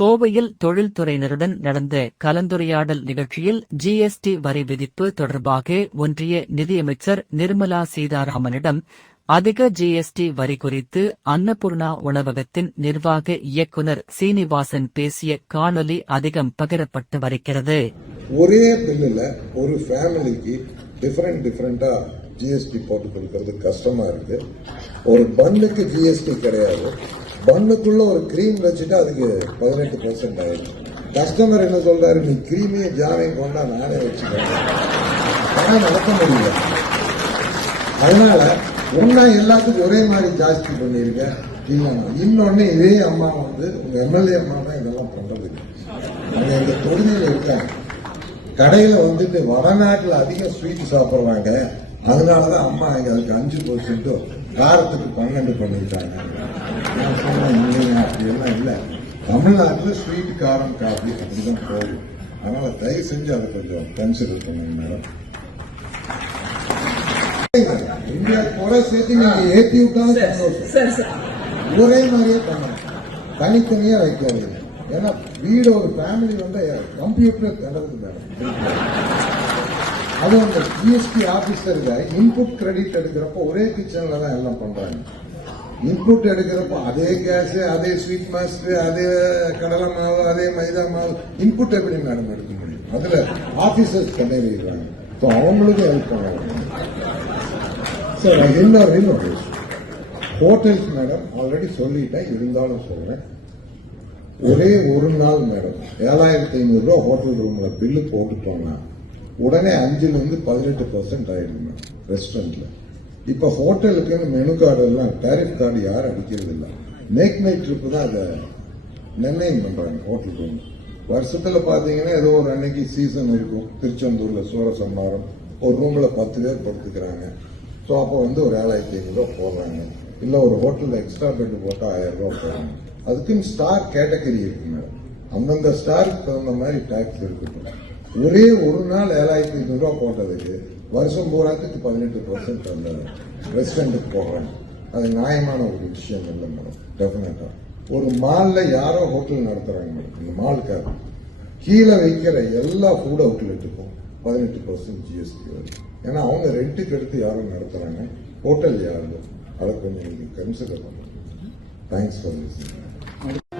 கோவையில் தொழில்துறையினருடன் நடந்த கலந்துரையாடல் நிகழ்ச்சியில் ஜிஎஸ்டி வரி விதிப்பு தொடர்பாக ஒன்றிய நிதியமைச்சர் நிர்மலா சீதாராமனிடம் அதிக ஜிஎஸ்டி வரி குறித்து அன்னபூர்ணா உணவகத்தின் நிர்வாக இயக்குநர் சீனிவாசன் பேசிய காணொலி அதிகம் பகிரப்பட்டு வருகிறது. ஒரே பில்லுல ஒரு ஃபேமிலிக்கு டிஃபரெண்டா ஜிஎஸ்டி போட்டு கொடுக்கறது கஷ்டமா இருக்கு. ஒரு பன்னுக்கு ஜிஎஸ்டி கிடையாது. பன்னுக்குள்ள ஒரு கிரீம் வச்சுட்டு அதுக்கு 18% ஆயிடுச்சு. கஸ்டமர் என்ன சொல்றாரு, நீ கிரீமையும் ஜாமையும் கொண்டா நானே வச்சுக்கிறேன். ஆனா நடக்க முடியல. அதனால ஒன்னா எல்லாத்துக்கும் ஒரே மாதிரி ஜாஸ்தி பண்ணிருக்கேன். இன்னொன்னு இதே அம்மா உங்க எம்எல்ஏ அம்மா தான் இதெல்லாம் பண்றது. அவங்க எங்க தொகுதியில் இருக்காங்க. கடையில வந்துட்டு வடநாட்டுல அதிகம் ஸ்வீட் சாப்பிடுறாங்க. அதனாலதான் அம்மா அதுக்கு 5% காரத்துக்கு 12 பண்ணிட்டாங்க. நான் சொன்னேன் இல்லையா, அப்படியெல்லாம் இல்லை. தமிழ்நாட்டில் ஸ்வீட் காரம் காஃபி அப்படிதான் போகும். அதனால தயவு செஞ்சு அதை கொஞ்சம் கன்சிடர் பண்ணுங்க மேடம். இந்தியா குறை சேர்த்து நீங்க ஏற்றி விட்டாலும் ஒரே மாதிரியே பண்ணணும், தனித்தனியா வைக்காது. ஏன்னா வீடு ஒரு ஃபேமிலி வந்து கம்ப்யூட்டர் நடக்குது மேடம். அது அந்த ஜிஎஸ்டி ஆபீசருக்கு இன்புட் கிரெடிட் எடுக்கிறப்ப ஒரே கிச்சன்ல தான் எல்லாம் பண்றாங்க. இன்புட் எடுக்கிறப்போ அதே கேஸ், அதே ஸ்வீட் மாஸ்டர், அதே கடலை மாவு, அதே மைதா மாவு, இன்புட் எப்படி மேடம் எடுக்க முடியும்? அதுல ஆபீசர்ஸ் கண்டறிகிறாங்க. அவங்களுக்கு ஹெல்ப் பண்ணுவாங்க. இன்னொரு ஹோட்டல்ஸ் மேடம் ஆல்ரெடி சொல்லிட்டேன், இருந்தாலும் சொல்றேன். ஒரே ஒரு நாள் மேடம் 7500 ரூபா ஹோட்டல் ரூம்ல பில்லு போட்டுட்டோம்னா உடனே 5% ஆயிடுங்க ரெஸ்டாரண்ட்ல. இப்ப ஹோட்டலுக்கு மெனு கார்டு எல்லாம் டாரிஃப் கார்டு யாரும் அடிக்கிறது இல்லை. மேக் மை ட்ரிப் தான் அதை நிர்ணயம் பண்றாங்க ஹோட்டல் ரூம். வருஷத்துல பாத்தீங்கன்னா ஏதோ ஒரு அன்னைக்கு சீசன் இருக்கும். திருச்செந்தூர்ல சூரசம்மாரம் ஒரு ரூம்ல 10 பேர் படுத்துக்கிறாங்க. ஸோ அப்போ வந்து ஒரு 7500 ரூபா போடுறாங்க. இல்ல ஒரு ஹோட்டல்ல எக்ஸ்ட்ரா பெட் போட்டா 1000 ரூபா போடுறாங்க. அதுக்குன்னு ஸ்டார் கேட்டகரி இருக்கு மேடம். அந்தந்த ஸ்டாருக்கு தகுந்த மாதிரி டாக்ஸ் இருக்கட்டும். ஒரே ஒரு நாள் 7500 ரூபா போட்டதுக்கு வருஷம் பூராத்துக்கு 18% அந்த ரெஸ்டாரண்ட்டுக்கு போடுறாங்க. அது நியாயமான ஒரு விஷயம் இல்லை மேடம். டெஃபினட்டா ஒரு மால்ல யாரோ ஹோட்டல் நடத்துறாங்க மேடம். இந்த மாலுக்காக கீழே வைக்கிற எல்லா ஃபுட் அவுட்லெட்டுக்கும் 18% ஜிஎஸ்டி வருது. ஏன்னா அவங்க ரெண்டுக்கு எடுத்து யாரும் நடத்துறாங்க, ஹோட்டல் யாரும். அதை கொஞ்சம் கன்சிடர் பண்ணுங்க. Thanks for listening.